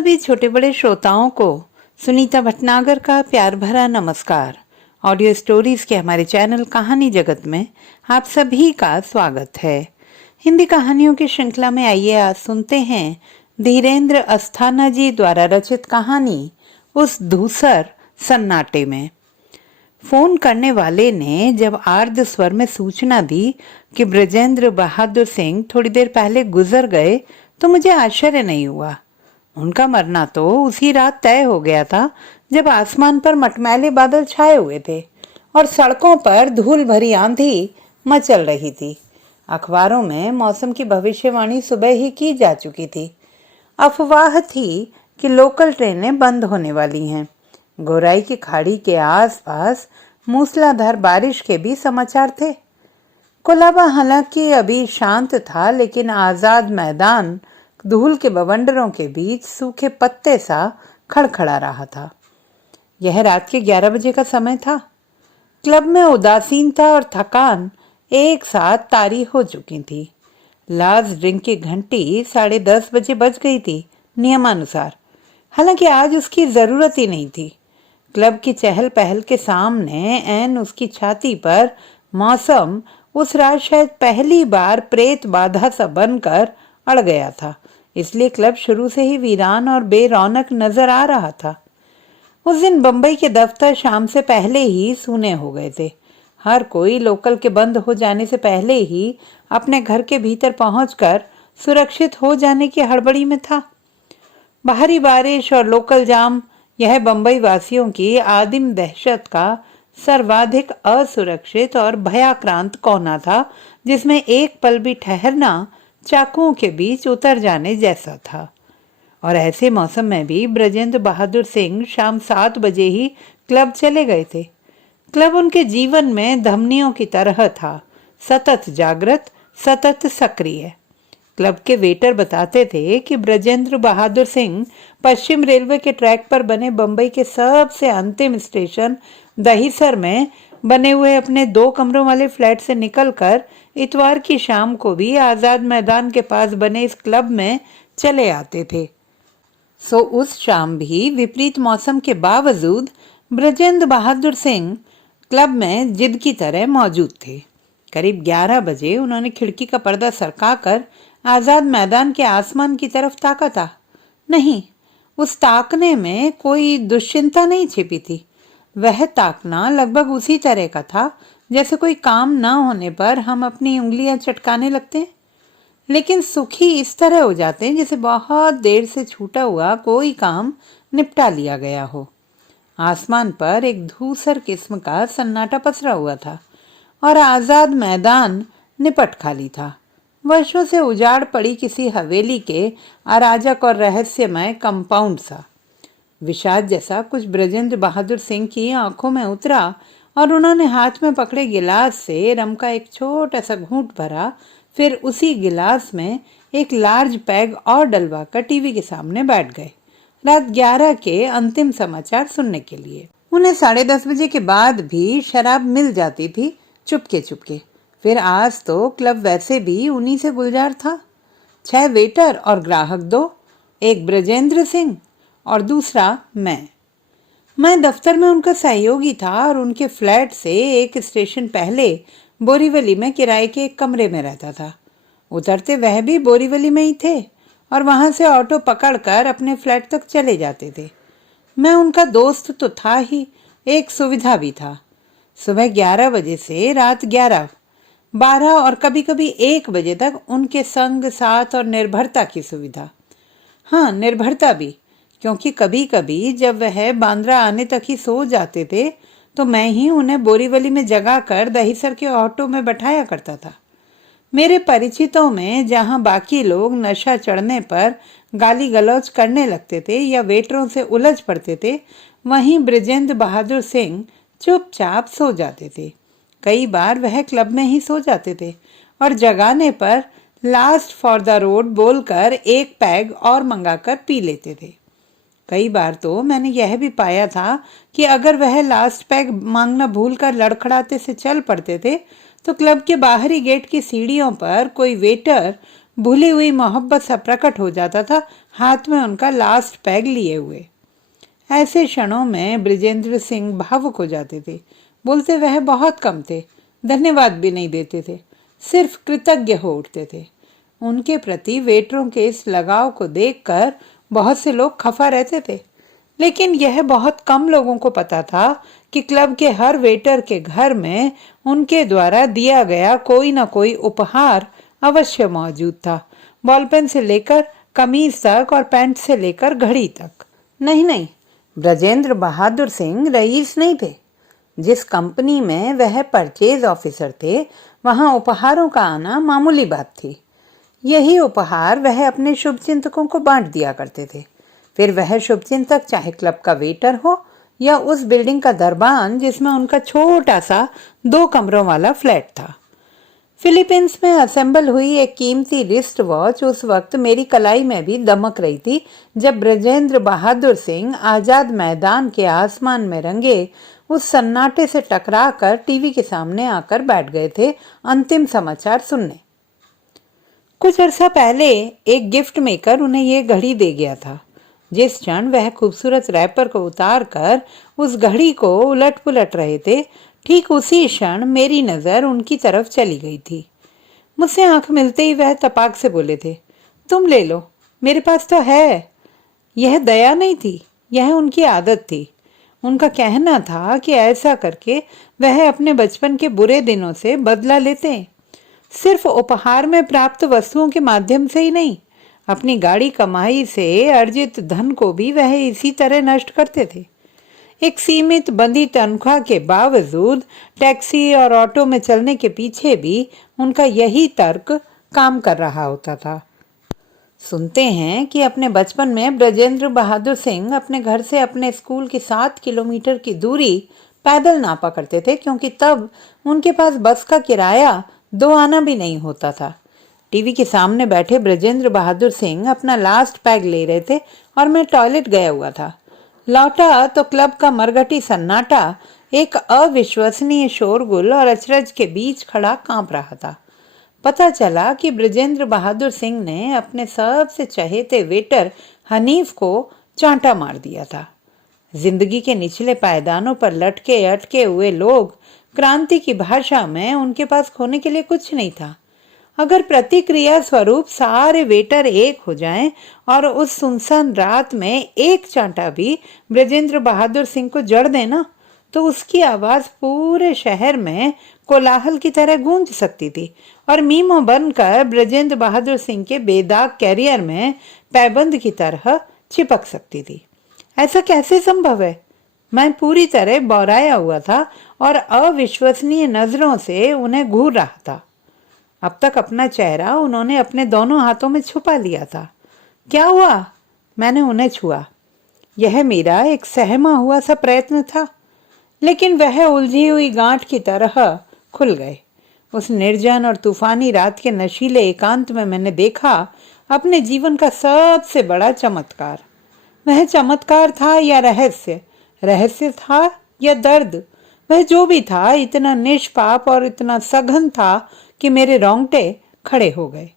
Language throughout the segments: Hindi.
सभी छोटे बड़े श्रोताओं को सुनीता भटनागर का प्यार भरा नमस्कार। ऑडियो स्टोरीज के हमारे चैनल कहानी जगत में आप सभी का स्वागत है। हिंदी कहानियों की श्रृंखला में आइए आज सुनते हैं धीरेन्द्र अस्थाना जी द्वारा रचित कहानी उस धूसर सन्नाटे में। फोन करने वाले ने जब आर्द्र स्वर में सूचना दी कि ब्रजेंद्र बहादुर सिंह थोड़ी देर पहले गुजर गए तो मुझे आश्चर्य नहीं हुआ। उनका मरना तो उसी रात तय हो गया था जब आसमान पर मटमैले बादल छाए हुए थे और सड़कों पर धूल भरी आंधी मचल रही थी। अखबारों में मौसम की भविष्यवाणी सुबह ही की जा चुकी थी। अफवाह थी कि लोकल ट्रेनें बंद होने वाली हैं। गोराई की खाड़ी के आसपास मूसलाधार बारिश के भी समाचार थे। कोलाबा हालांकि अभी शांत था, लेकिन आजाद मैदान धूल के बवंडरों के बीच सूखे पत्ते सा खड़खड़ा रहा था। यह रात के 11 बजे का समय था। क्लब में उदासीनता और थकान एक साथ तारी हो चुकी थी। लास्ट ड्रिंक की घंटी 10:30 बजे बज गई थी नियमानुसार। हालांकि आज उसकी जरूरत ही नहीं थी। क्लब की चहल पहल के सामने ऐन उसकी छाती पर मौसम उस रात शायद पहली बार प्रेत बाधा सा बनकर अड़ गया था। इसलिए क्लब शुरू से ही वीरान और बेरौनक नजर आ रहा था। उस दिन बंबई के दफ्तर शाम से पहले ही सूने हो गए थे। हर कोई लोकल के बंद हो जाने से पहले ही अपने घर के भीतर पहुंचकर सुरक्षित हो जाने की हड़बड़ी में था। बाहरी बारिश और लोकल जाम यह बंबई वासियों की आदिम दहशत का सर्वाधिक असुरक्षित और भयाक्रांत कोना था, जिसमें एक पल भी ठहरना चाकुओं के बीच उतर जाने जैसा था। और ऐसे मौसम में भी ब्रजेंद्र बहादुर सिंह शाम 7 बजे ही क्लब चले गए थे। क्लब उनके जीवन में धमनियों की तरह था, सतत जागृत, सतत सक्रिय। क्लब के वेटर बताते थे कि ब्रजेंद्र बहादुर सिंह पश्चिम रेलवे के ट्रैक पर बने बंबई के सबसे अंतिम स्टेशन दहिसर में बने हुए अपने 2 कमरों वाले फ्लैट से निकलकर इतवार की शाम को भी आजाद मैदान के पास बने इस क्लब में चले आते थे। सो उस शाम भी विपरीत मौसम के बावजूद ब्रजेंद्र बहादुर सिंह क्लब में जिद की तरह मौजूद थे। करीब 11 बजे उन्होंने खिड़की का पर्दा सरकाकर आजाद मैदान के आसमान की तरफ ताका था। नहीं, उस ताकने में कोई दुश्चिंता नहीं छिपी थी। वह ताकना लगभग उसी तरह का था जैसे कोई काम ना होने पर हम अपनी उंगलियां चटकाने लगते हैं, लेकिन सुखी इस तरह हो जाते हैं जैसे बहुत देर से छूटा हुआ कोई काम निपटा लिया गया हो। आसमान पर एक धूसर किस्म का सन्नाटा पसरा हुआ था और आजाद मैदान निपट खाली था। वर्षों से उजाड़ पड़ी किसी हवेली के अराजक और रहस्यमय कंपाउंड सा। विषाद जैसा कुछ ब्रजेंद्र बहादुर सिंह की आंखों में उतरा और उन्होंने हाथ में पकड़े गिलास से रम का एक छोटा सा घूंट भरा। फिर उसी गिलास में एक लार्ज पैग और डलवाकर टीवी के सामने बैठ गए, रात 11 के अंतिम समाचार सुनने के लिए। उन्हें 10:30 बजे के बाद भी शराब मिल जाती थी, चुपके चुपके। फिर आज तो क्लब वैसे भी उन्हीं से गुलजार था। 6 वेटर और ग्राहक 2, एक ब्रजेंद्र सिंह और दूसरा मैं दफ्तर में उनका सहयोगी था और उनके फ्लैट से एक स्टेशन पहले बोरीवली में किराए के एक कमरे में रहता था। उतरते वह भी बोरीवली में ही थे और वहां से ऑटो पकड़कर अपने फ्लैट तक चले जाते थे। मैं उनका दोस्त तो था ही, एक सुविधा भी था। सुबह 11 बजे से रात 11, 12 और कभी कभी 1 बजे तक उनके संग, साथ और निर्भरता की सुविधा। हाँ, निर्भरता भी, क्योंकि कभी कभी जब वह बांद्रा आने तक ही सो जाते थे तो मैं ही उन्हें बोरीवली में जगा कर दहिसर के ऑटो में बैठाया करता था। मेरे परिचितों में जहां बाकी लोग नशा चढ़ने पर गाली गलौज करने लगते थे या वेटरों से उलझ पड़ते थे, वहीं ब्रजेंद्र बहादुर सिंह चुपचाप सो जाते थे। कई बार वह क्लब में ही सो जाते थे और जगाने पर लास्ट फॉर द रोड बोलकर एक पैग और मंगाकर पी लेते थे। कई बार तो मैंने यह भी पाया था कि अगर वह लास्ट पैग मांगना भूलकर लड़खड़ाते से चल पड़ते थे तो क्लब के बाहरी गेट की सीढ़ियों पर कोई वेटर भूली हुई मोहब्बत सा प्रकट हो जाता था, हाथ में उनका लास्ट पैग लिए हुए। ऐसे क्षणों में बृजेंद्र सिंह भावुक हो जाते थे। बोलते वह बहुत कम थे, धन्यवाद भी नहीं देते थे, सिर्फ कृतज्ञ हो उठते थे। उनके प्रति वेटरों के इस लगाव को देखकर बहुत से लोग खफा रहते थे, लेकिन यह बहुत कम लोगों को पता था कि क्लब के हर वेटर के घर में उनके द्वारा दिया गया कोई न कोई उपहार अवश्य मौजूद था। बॉलपेन से लेकर कमीज तक और पैंट से लेकर घड़ी तक। नहीं, ब्रजेंद्र बहादुर सिंह रईस नहीं थे। जिस कंपनी में वह परचेज ऑफिसर थे, वहां उपहारों का आना मामूली बात थी। यही उपहार वह अपने शुभचिंतकों को बांट दिया करते थे। फिर वह शुभचिंतक चाहे क्लब का वेटर हो या उस बिल्डिंग का दरबान जिसमें उनका छोटा सा 2 कमरों वाला फ्लैट था। फिलीपींस में असेंबल हुई एक कीमती रिस्ट वॉच उस वक्त मेरी कलाई में भी दमक रही थी, जब ब्रजेंद्र बहादुर सिंह आजाद मैदान के आसमान में रंगे उस सन्नाटे से टकराकर टीवी के सामने आकर बैठ गए थे अंतिम समाचार सुनने। कुछ अर्सा पहले एक गिफ्ट मेकर उन्हें यह घड़ी दे गया था। जिस क्षण वह खूबसूरत रैपर को उतार कर उस घड़ी को उलट पुलट रहे थे, ठीक उसी क्षण मेरी नजर उनकी तरफ चली गई थी। मुझसे आंख मिलते ही वह तपाक से बोले थे, तुम ले लो, मेरे पास तो है। यह दया नहीं थी, यह उनकी आदत थी। उनका कहना था कि ऐसा करके वह अपने बचपन के बुरे दिनों से बदला लेते हैं। सिर्फ उपहार में प्राप्त वस्तुओं के माध्यम से ही नहीं, अपनी गाड़ी कमाई से अर्जित धन को भी वह इसी तरह नष्ट करते थे। एक सीमित बंदी तनख्वाह के बावजूद टैक्सी और ऑटो में चलने के पीछे भी उनका यही तर्क काम कर रहा होता था। सुनते हैं कि अपने बचपन में ब्रजेंद्र बहादुर सिंह अपने घर से अपने स्कूल की 7 किलोमीटर की दूरी पैदल नापा करते थे, क्योंकि तब उनके पास बस का किराया 2 आना भी नहीं होता था। टीवी के सामने बैठे ब्रजेंद्र बहादुर सिंह अपना लास्ट पैग ले रहे थे और मैं टॉयलेट गया हुआ था। लौटा तो क्लब का मरघटी सन्नाटा एक अविश्वसनीय शोरगुल और अचरज के बीच खड़ा कांप रहा था। पता चला कि ब्रजेंद्र बहादुर सिंह ने अपने सबसे चहेते वेटर हनीफ को चांटा मार दिया था। जिंदगी के निचले पायदानों पर लटके अटके हुए लोग, क्रांति की भाषा में उनके पास खोने के लिए कुछ नहीं था। अगर प्रतिक्रिया स्वरूप सारे वेटर एक हो जाएं और उस सुनसान रात में एक चांटा भी ब्रजेंद्र बहादुर सिंह को जड़ देना, तो उसकी आवाज पूरे शहर में कोलाहल की तरह गूंज सकती थी और मीमो बनकर ब्रजेंद्र बहादुर सिंह के बेदाग कैरियर में पैबंद की तरह चिपक सकती थी। ऐसा कैसे संभव है? मैं पूरी तरह बौराया हुआ था और अविश्वसनीय नजरों से उन्हें घूर रहा था। अब तक अपना चेहरा उन्होंने अपने दोनों हाथों में छुपा लिया था। क्या हुआ? मैंने उन्हें छुआ। यह मेरा एक सहमा हुआ सा प्रयत्न था, लेकिन वह उलझी हुई गांठ की तरह खुल गए। उस निर्जन और तूफानी रात के नशीले एकांत में मैंने देखा अपने जीवन का सबसे बड़ा चमत्कार। वह चमत्कार था या रहस्य, रहस्य था या दर्द, वह जो भी था इतना निष्पाप और इतना सघन था कि मेरे रोंगटे खड़े हो गए।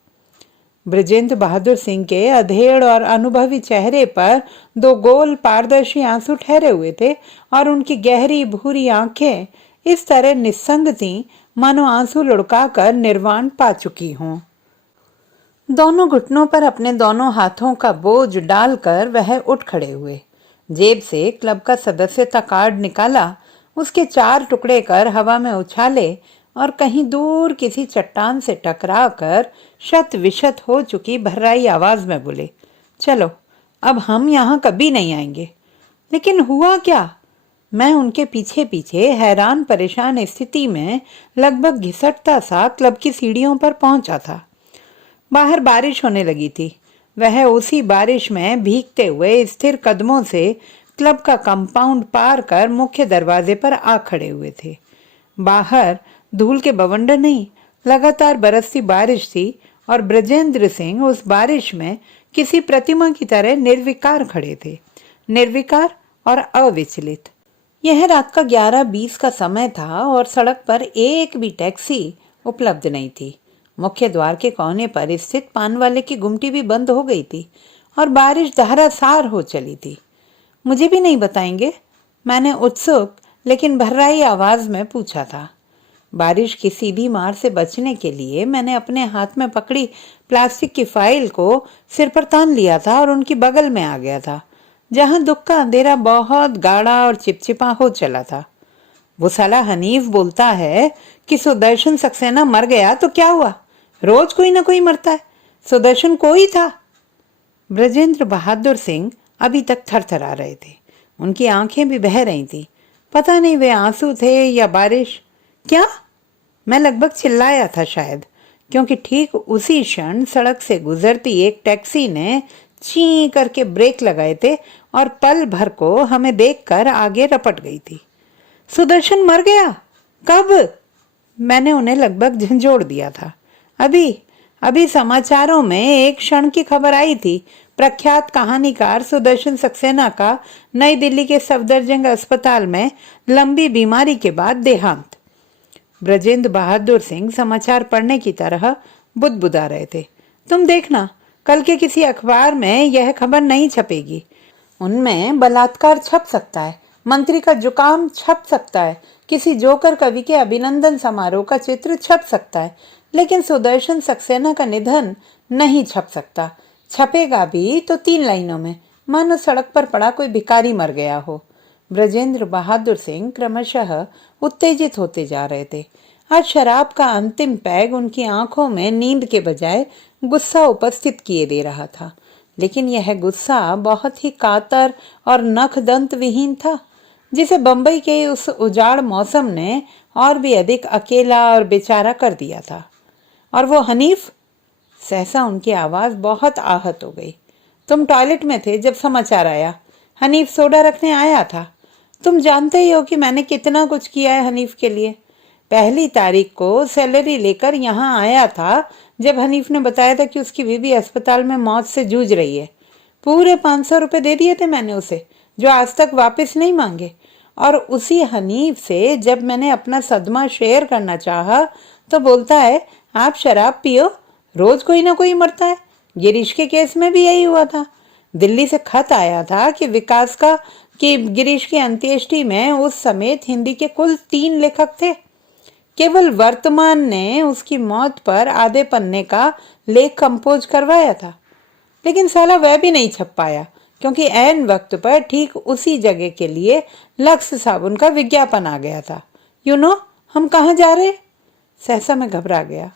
ब्रजेंद्र बहादुर सिंह के अधेड़ और अनुभवी चेहरे पर 2 गोल पारदर्शी आंसू ठहरे हुए थे और उनकी गहरी भूरी आंखें इस तरह निस्संग थीं मानो आंसू लुढ़काकर निर्वाण पा चुकी हों। दोनों घुटनों पर अपने दोनों हाथों का बोझ डालकर वह उठ खड़े हुए। जेब से क्लब का सदस्यता कार्ड निकाला, उसके 4 टुकड़े कर हवा में उछाले और कहीं दूर किसी चट्टान से टकराकर शत विशत हो चुकी भर्राई आवाज में बोले, चलो अब हम यहाँ कभी नहीं आएंगे। लेकिन हुआ क्या? मैं उनके पीछे पीछे हैरान परेशान स्थिति में लगभग घिसटता सा क्लब की सीढ़ियों पर पहुंचा था। बाहर बारिश होने लगी थी। वह उसी बारिश में भीगते हुए स्थिर कदमों से क्लब का कंपाउंड पार कर मुख्य दरवाजे पर आ खड़े हुए थे। बाहर धूल के बवंडर नहीं, लगातार बरसती बारिश थी और ब्रजेंद्र सिंह उस बारिश में किसी प्रतिमा की तरह निर्विकार खड़े थे, निर्विकार और अविचलित। यह रात का 11:20 का समय था और सड़क पर एक भी टैक्सी उपलब्ध नहीं थी। मुख्य द्वार के कोने पर स्थित पान वाले की गुमटी भी बंद हो गई थी और बारिश धारासार हो चली थी। मुझे भी नहीं बताएंगे? मैंने उत्सुक लेकिन भर्राई आवाज में पूछा था। बारिश की सीधी मार से बचने के लिए मैंने अपने हाथ में पकड़ी प्लास्टिक की फाइल को सिर पर तान लिया था और उनकी बगल में आ गया था, जहां दुख का अंधेरा बहुत गाढ़ा और चिपचिपा हो चला था। वो साला हनीफ बोलता है कि सुदर्शन सक्सेना मर गया तो क्या हुआ? रोज कोई ना कोई मरता है। सुदर्शन कोई था। ब्रजेंद्र बहादुर सिंह अभी तक थरथरा रहे थे। उनकी आंखें भी बह रही थी। पता नहीं वे आंसू थे या बारिश। क्या? मैं लगभग चिल्लाया था शायद, क्योंकि ठीक उसी क्षण सड़क से गुजरती एक टैक्सी ने ची करके ब्रेक लगाए थे और पल भर को हमें देखकर आगे रपट गई थी। सुदर्शन मर गया? कब? मैंने उन्हें लगभग झंझोड़ दिया था। अभी अभी समाचारों में एक क्षण की खबर आई थी। प्रख्यात कहानीकार सुदर्शन सक्सेना का नई दिल्ली के सफदरजंग अस्पताल में लंबी बीमारी के बाद देहांत। ब्रजेंद्र बहादुर सिंह समाचार पढ़ने की तरह बुदबुदा रहे थे। तुम देखना, कल के किसी अखबार में यह खबर नहीं छपेगी। उनमें बलात्कार छप सकता है, मंत्री का जुकाम छप सकता है, किसी जोकर कवि के अभिनंदन समारोह का चित्र छप सकता है, लेकिन सुदर्शन सक्सेना का निधन नहीं छप सकता। छपेगा भी तो 3 लाइनों में, मानो सड़क पर पड़ा कोई भिखारी मर गया हो। ब्रजेंद्र बहादुर सिंह क्रमशः उत्तेजित होते जा रहे थे। आज शराब का अंतिम पैग उनकी आंखों में नींद के बजाय गुस्सा उपस्थित किए दे रहा था, लेकिन यह गुस्सा बहुत ही कातर और नख दंत विहीन था, जिसे बंबई के उस उजाड़ मौसम ने और भी अधिक अकेला और बेचारा कर दिया था। और वो हनीफ? सहसा उनकी आवाज बहुत आहत हो गई। तुम टॉयलेट में थे जब समाचार आया। हनीफ सोडा रखने आया था। तुम जानते ही हो कि मैंने कितना कुछ किया है हनीफ के लिए। 1 तारीख को सैलरी लेकर यहाँ आया था जब हनीफ ने बताया था कि उसकी बीवी अस्पताल में मौत से जूझ रही है। पूरे 500 रुपए दे दिए थे मैंने उसे, जो आज तक वापस नहीं मांगे। और उसी हनीफ से जब मैंने अपना सदमा शेयर करना चाहा तो बोलता है, आप शराब पियो, रोज कोई ना कोई मरता है। गिरीश के केस में भी यही हुआ था। दिल्ली से खत आया था कि विकास का कि गिरीश की अंत्येष्टि में उस समेत हिंदी के कुल 3 लेखक थे। केवल वर्तमान ने उसकी मौत पर आधे पन्ने का लेख कंपोज करवाया था, लेकिन साला वह भी नहीं छप पाया, क्योंकि ऐन वक्त पर ठीक उसी जगह के लिए लक्स साबुन का विज्ञापन आ गया था। हम कहाँ जा रहे? सहसा मैं घबरा गया,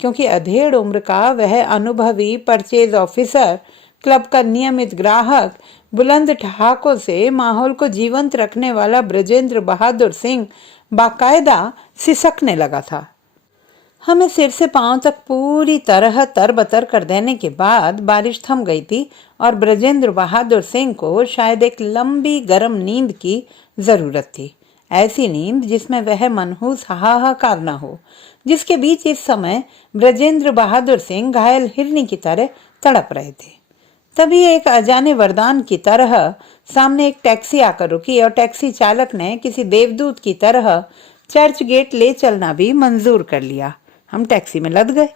क्योंकि अधेड़ उम्र का वह अनुभवी परचेज ऑफिसर, क्लब का नियमित ग्राहक, बुलंद ठहाकों से माहौल को जीवंत रखने वाला ब्रजेंद्र बहादुर सिंह बाकायदा सिसकने लगा था। हमें सिर से पांव तक पूरी तरह तरबतर कर देने के बाद बारिश थम गई थी और ब्रजेंद्र बहादुर सिंह को शायद एक लंबी गर्म नींद की जरूरत थी। ऐसी नींद जिसमें वह मनहूस हाहाकार न हो, जिसके बीच इस समय ब्रजेंद्र बहादुर सिंह घायल हिरनी की तरह तड़प रहे थे। तभी एक अजाने वरदान की तरह सामने एक टैक्सी आकर रुकी और टैक्सी चालक ने किसी देवदूत की तरह चर्च गेट ले चलना भी मंजूर कर लिया। हम टैक्सी में लद गए।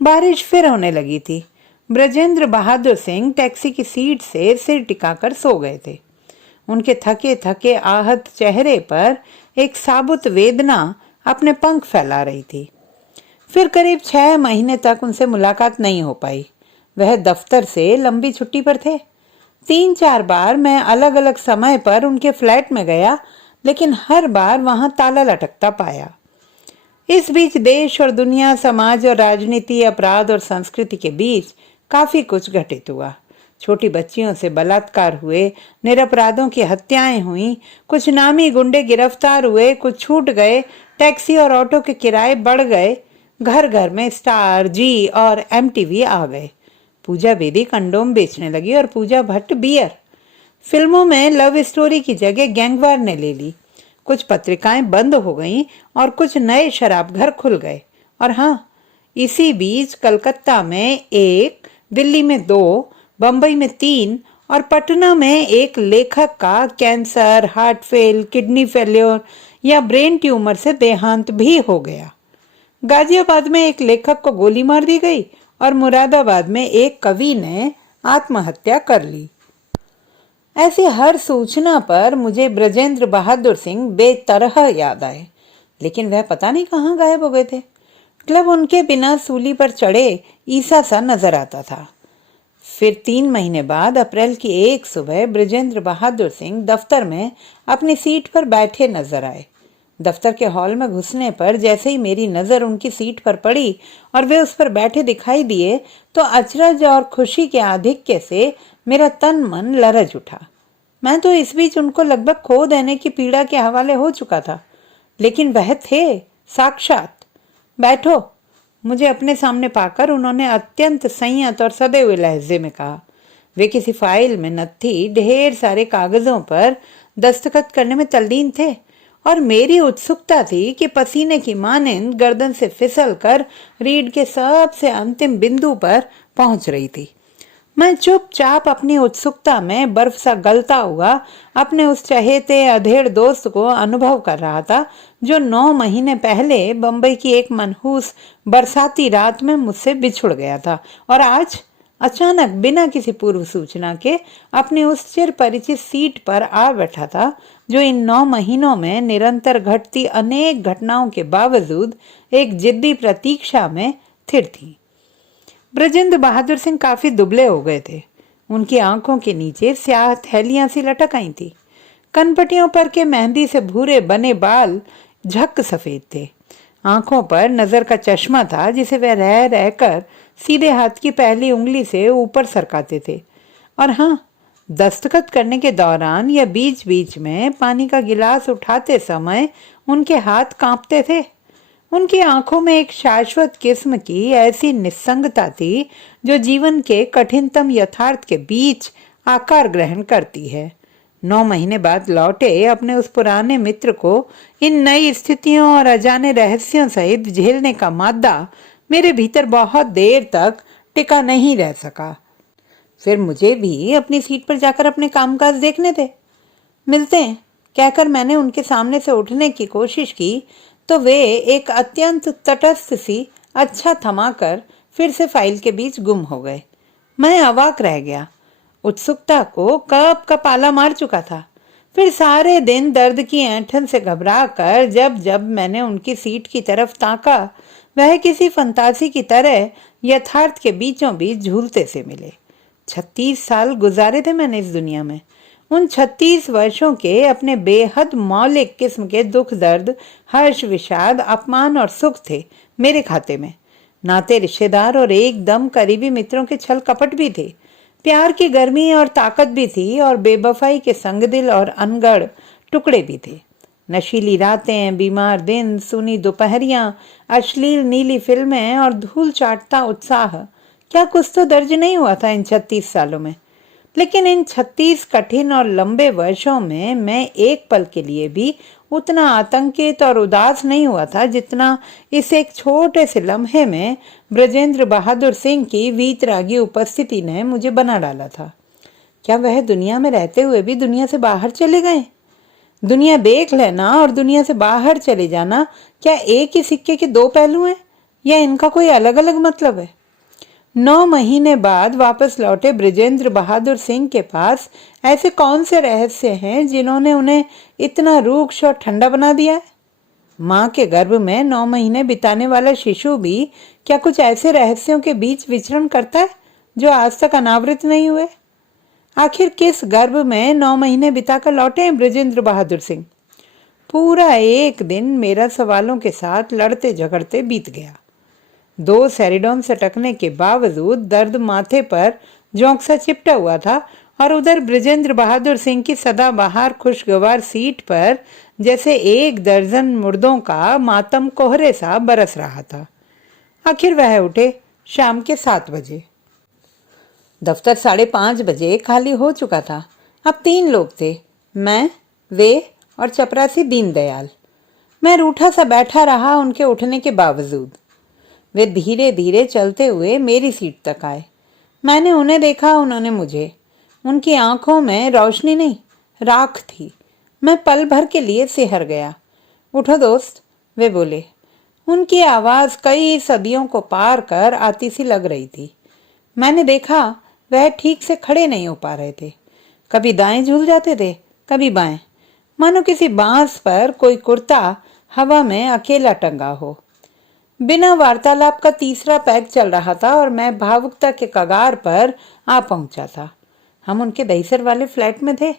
बारिश फिर होने लगी थी। ब्रजेंद्र बहादुर सिंह टैक्सी की सीट से सिर टिकाकर सो गए थे। उनके थके थके आहत चेहरे पर एक साबुत वेदना अपने पंख फैला रही थी। फिर करीब 6 महीने तक उनसे मुलाकात नहीं हो पाई। वह दफ्तर से लंबी छुट्टी पर थे। 3-4 बार मैं अलग अलग समय पर उनके फ्लैट में गया, लेकिन हर बार वहां ताला लटकता पाया। इस बीच देश और दुनिया, समाज और राजनीति, अपराध और संस्कृति के बीच काफी कुछ घटित हुआ। छोटी बच्चियों से बलात्कार हुए, निरपराधों की हत्याएं हुई, कुछ नामी गुंडे गिरफ्तार हुए, कुछ छूट गए, टैक्सी और ऑटो के किराए बढ़ गए, घर घर में स्टार, जी और MTV आ गए। पूजा बेदी कंडोम बेचने लगी और पूजा भट्ट बियर। फिल्मों में लव स्टोरी की जगह गैंगवार ने ले ली। कुछ पत्रिकाएं बंद हो गईं और कुछ नए शराब घर खुल गए। और हाँ, इसी बीच कलकत्ता में 1, दिल्ली में 2, बंबई में 3 और पटना में 1 लेखक का cancer, heart fail, kidney failure या ब्रेन ट्यूमर से देहांत भी हो गया। गाजियाबाद में एक लेखक को गोली मार दी गई और मुरादाबाद में एक कवि ने आत्महत्या कर ली। ऐसी हर सूचना पर मुझे ब्रजेंद्र बहादुर सिंह बेतरह याद आए, लेकिन वह पता नहीं कहाँ गायब हो गए थे। क्लब उनके बिना सूली पर चढ़े ईसा सा नजर आता था। फिर 3 महीने बाद अप्रैल की एक सुबह ब्रजेंद्र बहादुर सिंह दफ्तर में अपनी सीट पर बैठे नजर आए। दफ्तर के हॉल में घुसने पर जैसे ही मेरी नजर उनकी सीट पर पड़ी और वे उस पर बैठे दिखाई दिए तो अचरज और खुशी के आधिक्य से मेरा तन मन लरज उठा। मैं तो इस बीच उनको लगभग खो देने की पीड़ा के हवाले हो चुका था, लेकिन वह थे साक्षात। बैठो, मुझे अपने सामने पाकर उन्होंने अत्यंत संयत और सदे हुए लहजे में कहा। वे किसी फाइल में नत्थी ढेर सारे कागजों पर दस्तखत करने में तल्लीन थे और मेरी उत्सुकता थी कि पसीने की मानिंद गर्दन से फिसल कर रीढ़ के सबसे अंतिम बिंदु पर पहुंच रही थी। मैं चुपचाप अपनी उत्सुकता में बर्फ सा गलता हुआ अपने उस चहेते अधेड़ दोस्त को अनुभव कर रहा था जो 9 महीने पहले बंबई की एक मनहूस बरसाती रात में मुझसे बिछुड़ गया था और आज अचानक बिना किसी पूर्व सूचना के अपनी उस चिर परिचित सीट पर आ बैठा था जो इन 9 महीनों में निरंतर घटती अनेक घटनाओं के बावजूद एक जिद्दी प्रतीक्षा में स्थिर थी। ब्रजेंद्र बहादुर सिंह काफी दुबले हो गए थे। उनकी आंखों के नीचे स्याह थैलियां सी लटक आई थी। कनपटियों पर के मेहंदी से भूरे बने बाल झक सफेद थे। आंखों पर नजर का चश्मा था जिसे वह रह रहकर सीधे हाथ की पहली उंगली से ऊपर सरकाते थे। और हाँ, दस्तखत करने के दौरान या बीच बीच में पानी का गिलास उठाते समय उनके हाथ कांपते थे। उनकी आंखों में एक शाश्वत किस्म की ऐसी निस्संगता थी जो जीवन के कठिनतम यथार्थ के बीच आकार ग्रहण करती है। 9 महीने बाद लौटे अपने उस पुराने मित्र को इन नई स्थितियों और अजाने रहस्यों सहित झेलने का मादा मेरे भीतर बहुत देर तक टिका नहीं रह सका। फिर मुझे भी अपनी सीट पर जाकर अपने कामकाज देखने थे। मिलते हैं कहकर मैंने उनके सामने से उठने की कोशिश की तो वे एक अत्यंत तटस्थ सी अच्छा थमाकर फिर से फाइल के बीच गुम हो गए। मैं अवाक रह गया। उत्सुकता को कब का पाला मार चुका था। फिर सारे दिन दर्द की ऐंठन से घबरा कर जब जब मैंने उनकी सीट की तरफ ताका, वह किसी फंतासी की तरह यथार्थ के बीचों बीच झूलते से मिले। 36 साल गुजारे थे मैंने इस दुनिया में। उन 36 वर्षों के अपने बेहद मौलिक किस्म के दुख दर्द, हर्ष विषाद, अपमान और सुख थे मेरे खाते में। नाते रिश्तेदार और एकदम करीबी मित्रों के छल कपट भी थे। प्यार की गर्मी और ताकत भी थी और बेवफाई के संगदिल और अनगढ़ टुकड़े भी थे। नशीली रातें, बीमार दिन, सुनी दोपहरियां, अश्लील नीली फिल्में और धूल चाटता उत्साह, क्या कुछ तो दर्ज नहीं हुआ था इन 36 सालों में। लेकिन इन 36 कठिन और लंबे वर्षों में मैं एक पल के लिए भी उतना आतंकित और उदास नहीं हुआ था जितना इस एक छोटे से लम्हे में ब्रजेंद्र बहादुर सिंह की वीतरागी उपस्थिति ने मुझे बना डाला था। क्या वह दुनिया में रहते हुए भी दुनिया से बाहर चले गए? दुनिया देख लेना और दुनिया से बाहर चले जाना क्या एक ही सिक्के के 2 पहलू हैं या इनका कोई अलग अलग मतलब है? 9 महीने बाद वापस लौटे ब्रजेंद्र बहादुर सिंह के पास ऐसे कौन से रहस्य हैं जिन्होंने उन्हें इतना रूक्ष और ठंडा बना दिया है? माँ के गर्भ में 9 महीने बिताने वाला शिशु भी क्या कुछ ऐसे रहस्यों के बीच विचरण करता है जो आज तक अनावृत नहीं हुए? आखिर किस गर्भ में 9 महीने बिताकर लौटे हैं ब्रजेंद्र बहादुर सिंह? पूरा एक दिन मेरा सवालों के साथ लड़ते झगड़ते बीत गया। 2 सेरिडॉन सटकने के बावजूद दर्द माथे पर जोंक सा चिपटा हुआ था और उधर ब्रजेंद्र बहादुर सिंह की सदाबहार खुशगवार सीट पर जैसे 1 दर्जन मुर्दों का मातम कोहरे सा बरस रहा था। आखिर वह उठे शाम के 7 बजे। दफ्तर 5:30 बजे खाली हो चुका था। अब 3 लोग थे, मैं, वे और चपरासी दीनदयाल। मैं रूठा सा बैठा रहा उनके उठने के बावजूद। वे धीरे धीरे चलते हुए मेरी सीट तक आए। मैंने उन्हें देखा, उन्होंने मुझे। उनकी आंखों में रोशनी नहीं, राख थी। मैं पल भर के लिए सिहर गया। उठो दोस्त, वे बोले। उनकी आवाज कई सदियों को पार कर आती सी लग रही थी। मैंने देखा वह ठीक से खड़े नहीं हो पा रहे थे। कभी दाएं झूल जाते थे, कभी बाएं, मानो किसी बांस पर कोई कुर्ता हवा में अकेला टंगा हो। बिना वार्तालाप का तीसरा पैग चल रहा था और मैं भावुकता के कगार पर आ पहुंचा था। हम उनके दहीसर वाले फ्लैट में थे।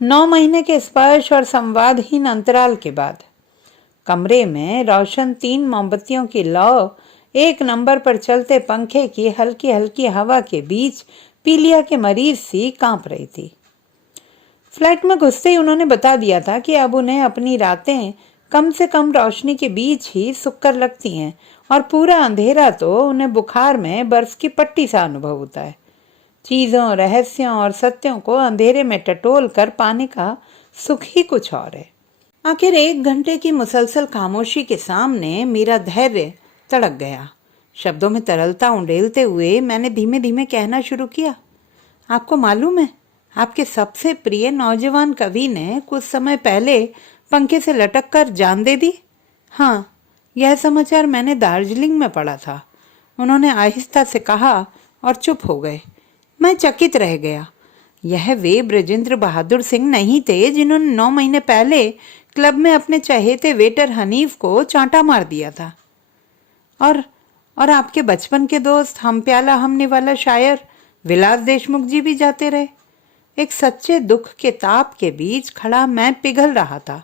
9 महीने के स्पर्श और संवादहीन अंतराल के बाद कमरे में रोशन 3 मोमबत्तियों की लौ एक नंबर पर चलते पंखे की हल्की हल्की हवा के बीच पीलिया के मरीज सी कांप रही थी। फ्लैट में घुसते ही उन्होंने बता दिया था कि अब उन्हें अपनी रातें कम से कम रोशनी के बीच ही सुक्कर लगती हैं और पूरा अंधेरा तो उन्हें बुखार में बर्फ की पट्टी सा अनुभव होता है। चीजों, रहस्यों और सत्यों को अंधेरे में टटोल कर पाने का सुख ही कुछ और है। आखिर 1 घंटे की मुसलसल खामोशी के सामने मेरा धैर्य तड़क गया। शब्दों में तरलता उंडेलते हुए मैंने धीमे धीमे कहना शुरू किया, आपको मालूम है, आपके सबसे प्रिय नौजवान कवि ने कुछ समय पहले पंखे से लटक कर जान दे दी। हाँ, यह समाचार मैंने दार्जिलिंग में पढ़ा था। उन्होंने आहिस्ता से कहा और चुप हो गए। मैं चकित रह गया। यह वे बृजेंद्र बहादुर सिंह नहीं थे जिन्होंने 9 महीने पहले क्लब में अपने चहेते वेटर हनीफ को चांटा मार दिया था। और आपके बचपन के दोस्त हम प्याला हमने वाला शायर विलास देशमुख जी भी जाते रहे। एक सच्चे दुख के ताप के बीच खड़ा मैं पिघल रहा था।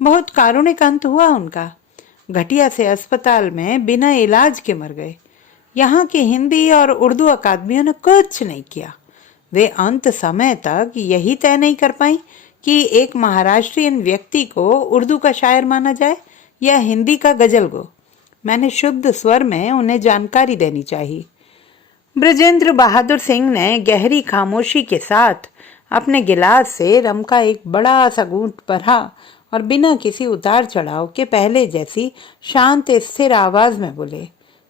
बहुत कारुणिक अंत हुआ उनका। घटिया से अस्पताल में बिना इलाज के मर गए। यहाँ की हिंदी और उर्दू अकादमियों ने कुछ नहीं किया। वे अंत समय तक यही तय नहीं कर पाई कि एक महाराष्ट्रियन व्यक्ति को उर्दू का शायर माना जाए या हिंदी का गजलगो। मैंने शुद्ध स्वर में उन्हें जानकारी देनी चाहिए। बृजेंद्र बहादुर सिंह ने गहरी खामोशी के साथ अपने गिलास से रम का एक बड़ा सा घूंट भरा और बिना किसी उतार चढ़ाव के पहले जैसी शांत स्थिर आवाज में बोले,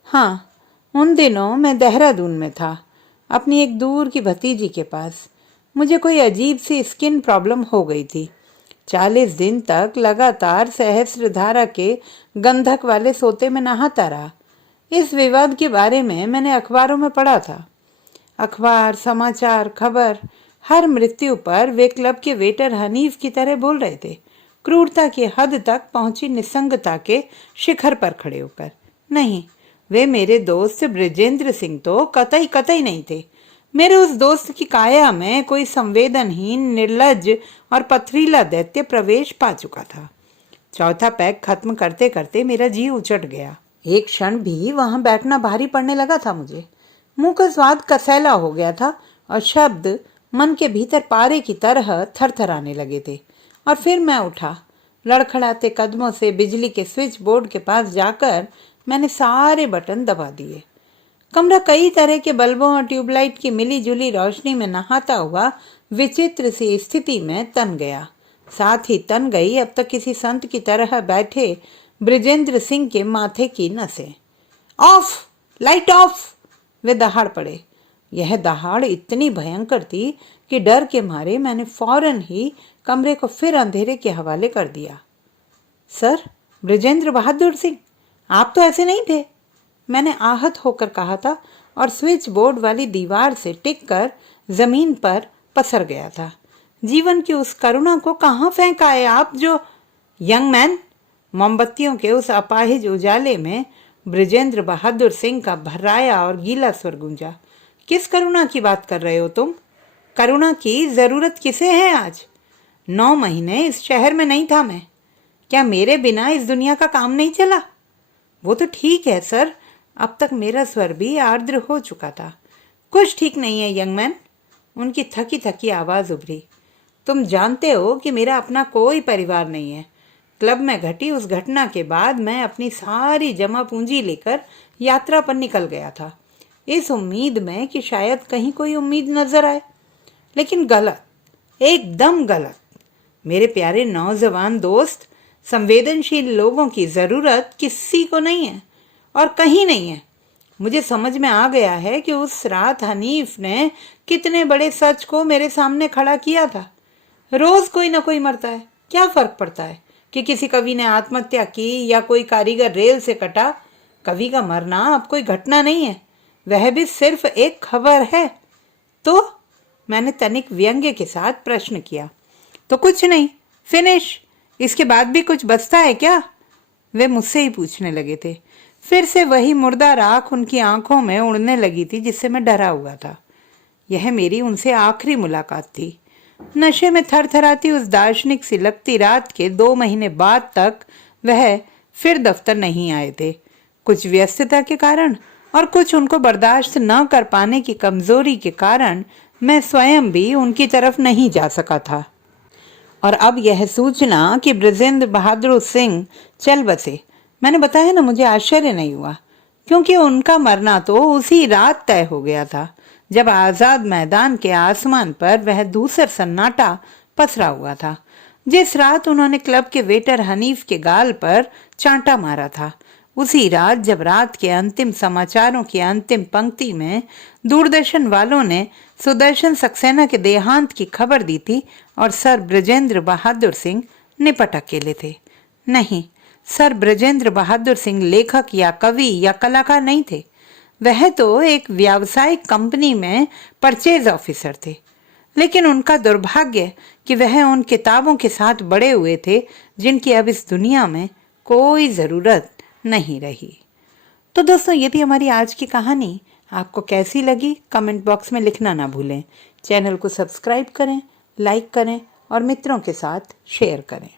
हाँ, उन दिनों मैं देहरादून में था, अपनी एक दूर की भतीजी के पास। मुझे कोई अजीब सी स्किन प्रॉब्लम हो गई थी। 40 दिन तक लगातार सहस्त्रधारा के गंधक वाले सोते में नहाता रहा। इस विवाद के बारे में मैंने अखबारों में पढ़ा था। अखबार, समाचार, खबर, हर मृत्यु पर वे क्लब के वेटर हनीफ की तरह बोल रहे थे, क्रूरता की हद तक पहुंची निसंगता के शिखर पर खड़े होकर। नहीं, वे मेरे दोस्त बृजेंद्र सिंह तो कतई कतई नहीं थे। मेरे उस दोस्त की काया में कोई संवेदनहीन, निर्लज्ज और पथरीला दैत्य प्रवेश पा चुका था। चौथा पैग खत्म करते करते मेरा जी उचट गया। एक क्षण भी वहां बैठना भारी पड़ने लगा था मुझे। मुंह का स्वाद कसैला हो गया था और शब्द मन के भीतर पारे की तरह थरथराने लगे थे। और फिर मैं उठा। लड़खड़ाते कदमों से बिजली के स्विच बोर्ड के पास जाकर मैंने सारे बटन दबा दिए। कमरा कई तरह के बल्बों और ट्यूबलाइट की मिली जुली रोशनी में नहाता हुआ विचित्र सी स्थिति में तन गया। साथ ही तन गई अब तक किसी संत की तरह बैठे बृजेंद्र सिंह के माथे की नसें। Of, light of! वे दहाड़ पड़े। यह दहाड़ इतनी भयंकर थी कि डर के मारे मैंने फौरन ही कमरे को फिर अंधेरे के हवाले कर दिया। सर, बृजेंद्र बहादुर सिंह, आप तो ऐसे नहीं थे, मैंने आहत होकर कहा था और स्विच बोर्ड वाली दीवार से टिक कर जमीन पर पसर गया था। जीवन की उस करुणा को कहाँ फेंक आए आप जो... यंग मैन! मोमबत्तियों के उस अपाहिज उजाले में बृजेंद्र बहादुर सिंह का भर्राया और गीला स्वर गूंजा। किस करुणा की बात कर रहे हो तुम? करुणा की जरूरत किसे है आज? 9 महीने इस शहर में नहीं था मैं। क्या मेरे बिना इस दुनिया का काम नहीं चला? वो तो ठीक है सर, अब तक मेरा स्वर भी आर्द्र हो चुका था। कुछ ठीक नहीं है यंग मैन, उनकी थकी थकी आवाज उभरी। तुम जानते हो कि मेरा अपना कोई परिवार नहीं है। क्लब में घटी उस घटना के बाद मैं अपनी सारी जमा पूंजी लेकर यात्रा पर निकल गया था, इस उम्मीद में कि शायद कहीं कोई उम्मीद नजर आए। लेकिन गलत, एकदम गलत। मेरे प्यारे नौजवान दोस्त, संवेदनशील लोगों की जरूरत किसी को नहीं है और कहीं नहीं है। मुझे समझ में आ गया है कि उस रात हनीफ ने कितने बड़े सच को मेरे सामने खड़ा किया था। रोज कोई ना कोई मरता है, क्या फर्क पड़ता है? कि किसी कवि ने आत्महत्या की या कोई कारीगर रेल से कटा। कवि का मरना अब कोई घटना नहीं है, वह भी सिर्फ एक खबर है। तो मैंने तनिक व्यंग्य के साथ प्रश्न किया। तो कुछ नहीं, फिनिश। इसके बाद भी कुछ बचता है क्या? वे मुझसे ही पूछने लगे थे। फिर से वही मुर्दा राख उनकी आंखों में उड़ने लगी थी जिससे मैं डरा हुआ था। यह मेरी उनसे आखिरी मुलाकात थी। नशे में थरथराती उस दार्शनिक सी लगती रात के 2 महीने बाद तक वह फिर दफ्तर नहीं आए थे। कुछ व्यस्तता के कारण और कुछ उनको बर्दाश्त न कर पाने की कमजोरी के कारण मैं स्वयं भी उनकी तरफ नहीं जा सका था। और अब यह सूचना कि बृजेंद्र बहादुर सिंह चल बसे, मैंने बताया ना, मुझे आश्चर्य नहीं हुआ, क्योंकि उनका मरना तो उसी रात तय हो गया था जब आजाद मैदान के आसमान पर वह धूसर सन्नाटा पसरा हुआ था। जिस रात उन्होंने क्लब के वेटर हनीफ के गाल पर चांटा मारा था, उसी रात जब रात के अंतिम समाचारों की अंतिम पंक्ति में दूरदर्शन वालों ने सुदर्शन सक्सेना के देहांत की खबर दी थी और सर बृजेंद्र बहादुर सिंह निपट अकेले थे। नहीं, सर बृजेंद्र बहादुर सिंह लेखक या कवि या कलाकार नहीं थे। वह तो एक व्यावसायिक कंपनी में परचेज ऑफिसर थे। लेकिन उनका दुर्भाग्य कि वह उन किताबों के साथ बड़े हुए थे जिनकी अब इस दुनिया में कोई ज़रूरत नहीं रही। तो दोस्तों, ये थी हमारी आज की कहानी। आपको कैसी लगी कमेंट बॉक्स में लिखना ना भूलें। चैनल को सब्सक्राइब करें, लाइक करें और मित्रों के साथ शेयर करें।